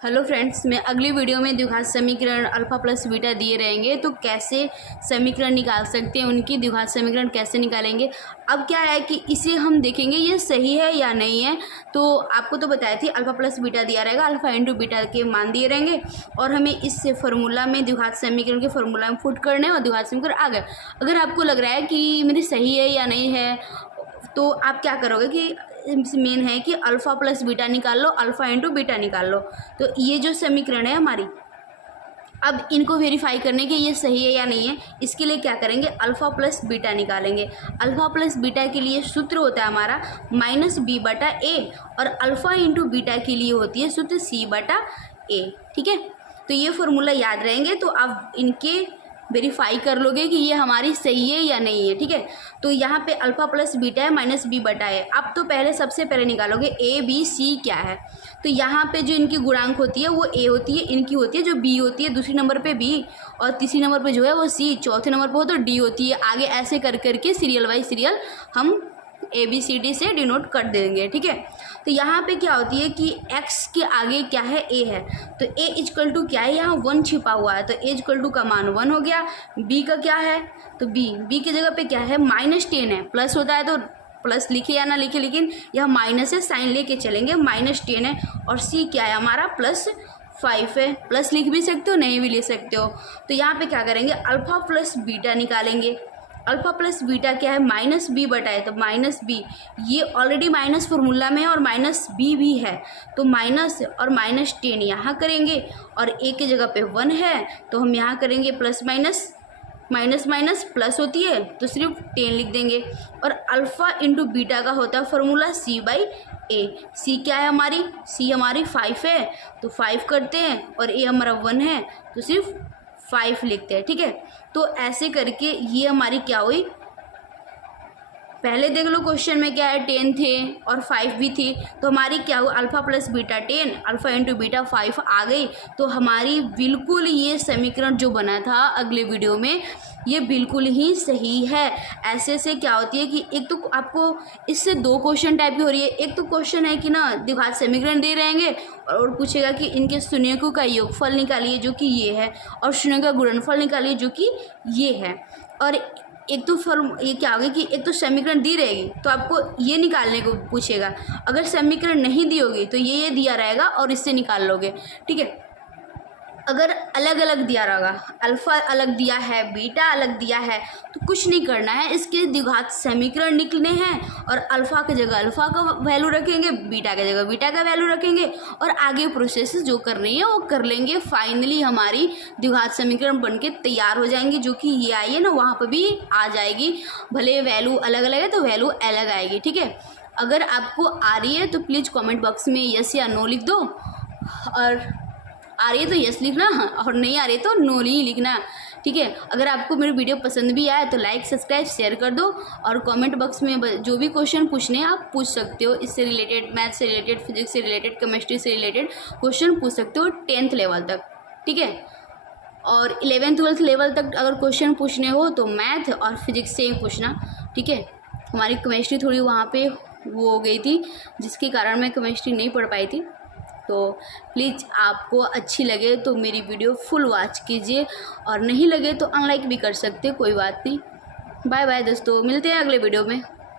Hello friends, मैं अगली video में द्विघात समीकरण अल्फा प्लस बीटा दिए रहेंगे तो कैसे समीकरण निकाल सकते हैं, उनकी द्विघात समीकरण कैसे निकालेंगे। अब क्या है कि इसे हम देखेंगे ये सही है या नहीं है। तो आपको तो बताया थी अल्फा प्लस बीटा दिया रहेगा, अल्फा इंटू बीटा के मान दिए रहेंगे और हमें इस फार्मूला में द्विघात समीकरण के फार्मूला में पुट करने और द्विघात समीकरण आ गए। अगर आपको लग रहा है कि मेरी सही है या नहीं है तो आप क्या करोगे कि मेन है कि अल्फ़ा प्लस बीटा निकाल लो, अल्फ़ा इंटू बीटा निकाल लो। तो ये जो समीकरण है हमारी, अब इनको वेरीफाई करने के ये सही है या नहीं है, इसके लिए क्या करेंगे, अल्फ़ा प्लस बीटा निकालेंगे। अल्फ़ा प्लस बीटा के लिए सूत्र होता है हमारा माइनस बी बटा ए और अल्फ़ा इंटू बीटा के लिए होती है सूत्र सी बटा ए। ठीक है, तो ये फॉर्मूला याद रहेंगे तो आप इनके वेरीफाई कर लोगे कि ये हमारी सही है या नहीं है। ठीक है, तो यहाँ पे अल्फ़ा प्लस बीटा है माइनस बी बटा है। अब तो पहले सबसे पहले निकालोगे ए बी सी क्या है। तो यहाँ पे जो इनकी गुणांक होती है वो ए होती है, इनकी होती है जो बी होती है, दूसरी नंबर पे बी और तीसरी नंबर पे जो है वो सी, चौथे नंबर पे हो तो डी होती है। आगे ऐसे कर करके सीरियल बाई सीरियल हम ए बी सी डी से डिनोट कर देंगे। ठीक है, तो यहाँ पे क्या होती है कि x के आगे क्या है, a है, तो a इजकल टू क्या है, यहाँ 1 छिपा हुआ है तो a इजकल टू का मान 1 हो गया। b का क्या है, तो b की जगह पे क्या है, -10 है। प्लस होता है तो प्लस लिखे या ना लिखे, लेकिन यह माइनस है, साइन लेके चलेंगे, -10 है। और c क्या है हमारा, +5 है। प्लस लिख भी सकते हो, नहीं भी लिख सकते हो। तो यहाँ पे क्या करेंगे, अल्फ़ा प्लस बीटा निकालेंगे। अल्फ़ा प्लस बीटा क्या है, माइनस बी बटा है, तो माइनस बी, ये ऑलरेडी माइनस फार्मूला में है और माइनस बी भी है, तो माइनस और -10 यहाँ करेंगे और ए की जगह पे 1 है तो हम यहाँ करेंगे plus minus, minus minus plus होती है तो सिर्फ 10 लिख देंगे। और अल्फ़ा इंटू बीटा का होता है फार्मूला सी बाई ए। सी क्या है हमारी, सी हमारी 5 है तो 5 करते हैं और ए हमारा 1 है तो सिर्फ 5 लिखते हैं। ठीक है, तो ऐसे करके ये हमारी क्या हुई, पहले देख लो क्वेश्चन में क्या है, 10 थे और 5 भी थी, तो हमारी क्या हुआ, alpha plus beta 10, alpha into beta 5 आ गई। तो हमारी बिल्कुल ये समीकरण जो बना था अगले वीडियो में, ये बिल्कुल ही सही है। ऐसे से क्या होती है कि एक तो आपको इससे 2 क्वेश्चन टाइप की हो रही है। एक तो क्वेश्चन है कि ना द्विघात समीकरण दे रहेंगे और पूछेगा कि इनके शून्यकों का योगफल निकालिए जो कि ये है, और शून्य का गुणनफल निकालिए जो कि ये है। और एक तो ये क्या होगा कि एक तो समीकरण दी रहेगी तो आपको ये निकालने को पूछेगा, अगर समीकरण नहीं दी होगी तो ये दिया रहेगा और इससे निकाल लोगे। ठीक है, अगर अलग अलग दिया रहेगा, अल्फ़ा अलग दिया है, बीटा अलग दिया है, तो कुछ नहीं करना है, इसके द्विघात समीकरण निकलने हैं और अल्फ़ा की जगह अल्फ़ा का वैल्यू रखेंगे, बीटा की जगह बीटा का वैल्यू रखेंगे और आगे प्रोसेस जो कर रही है वो कर लेंगे। फाइनली हमारी द्विघात समीकरण बनके तैयार हो जाएंगी, जो कि ये आई है ना वहाँ पर भी आ जाएगी। भले वैल्यू अलग अलग है तो वैल्यू अलग आएगी। ठीक है, अगर आपको आ रही है तो प्लीज़ कॉमेंट बॉक्स में यस या नो लिख दो, और आ रही है तो यस लिखना और नहीं आ रही है तो नो ही लिखना। ठीक है, अगर आपको मेरी वीडियो पसंद भी आए तो लाइक सब्सक्राइब शेयर कर दो और कमेंट बॉक्स में जो भी क्वेश्चन पूछने हैं आप पूछ सकते हो। इससे रिलेटेड, मैथ से रिलेटेड, फिजिक्स से रिलेटेड, केमिस्ट्री से रिलेटेड क्वेश्चन पूछ सकते हो 10th लेवल तक। ठीक है, और 11th-12th लेवल तक अगर क्वेश्चन पूछने हो तो मैथ और फिजिक्स से ही पूछना। ठीक है, हमारी केमिस्ट्री थोड़ी वहाँ पर वो हो गई थी जिसके कारण मैं केमिस्ट्री नहीं पढ़ पाई थी। तो प्लीज़ आपको अच्छी लगे तो मेरी वीडियो फुल वॉच कीजिए और नहीं लगे तो अनलाइक भी कर सकते, कोई बात नहीं। बाय बाय दोस्तों, मिलते हैं अगले वीडियो में।